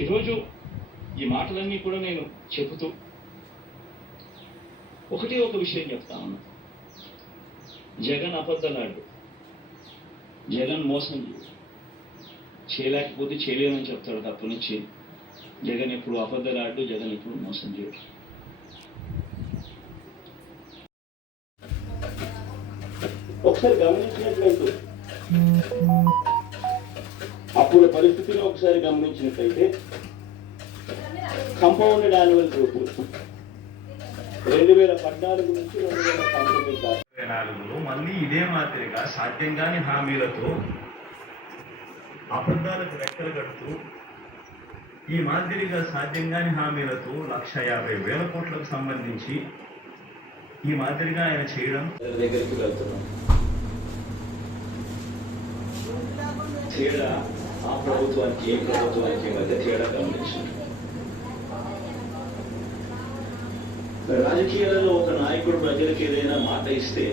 ఈరోజు ఈ మాటలన్నీ కూడా నేను చెబుతూ ఒకటి ఒక విషయం చెప్తా ఉన్నా. జగన్ అబద్ధలాడు. జగన్ మోసం చేయలేకపోతే చేయలేమని చెప్తాడు తప్ప నుంచి జగన్ ఎప్పుడు అబద్ధలాడు జగన్ ఎప్పుడు మోసం చేయడు. ఒకసారి గమనించినట్లయితే అప్పుడు పరిస్థితిని ఒకసారి గమనించినట్లయితే కంపౌండెడ్ యాన్యువల్ గ్రోత్ రెండు వేల పద్నాలుగు నుంచి రెండు వేల పంతొమ్మిది నాలుగులో మళ్ళీ ఇదే మాదిరిగా సాధ్యం కాని హామీలతో అబద్ధాలకు రెక్కలు కడుతూ ఈ మాదిరిగా సాధ్యం కాని హామీలతో లక్ష యాభై వేల కోట్లకు సంబంధించి ఈ మాదిరిగా ఆయన చేయడం దగ్గరికి వెళ్తున్నాం. తేడా ఆ ప్రభుత్వానికి ఏ ప్రభుత్వానికి మధ్య తేడా గమనించింది? రాజకీయాలలో ఒక నాయకుడు ప్రజలకు ఏదైనా మాట ఇస్తే